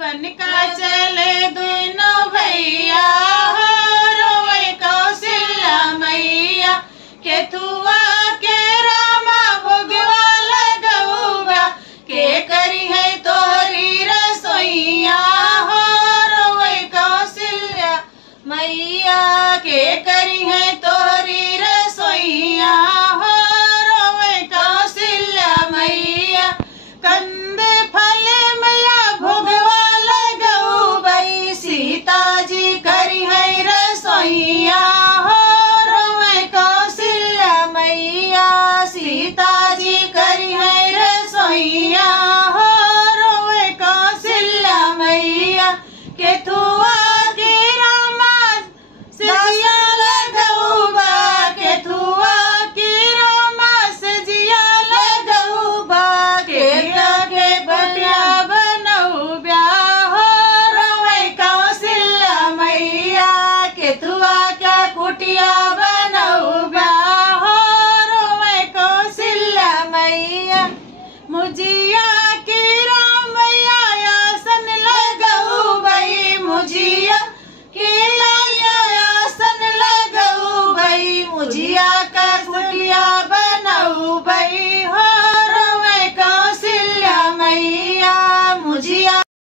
बन का चले दोनों भैया हो रोवे कौशल्या मैया केथुआ के रामा भोगवा लगौबा के करी है तोरी रसोईया हो रोवे कौशल्या मैया के करी है तोरी रसोईया हो रोवे कौशल्या मैया कंद फल मैया भोगवा लगौबई सीता जी करी है रसोईया हो रोवे कौशल्या मैया सीता जी करी है रसोईया हो रोवे कौशल्या मैया केथुआ के रामा सजिया लगौबा केथुआ के रामा सजिया लगौबा के बटिया बनौब्या हो रोवे कौशल्या मैया केथुआ के कुटिया बनौब्या हो रोवे कौशल्या मैया मुजिया के रामैया आसन लगौबई मुजिया के आसन लगौबई मुजिया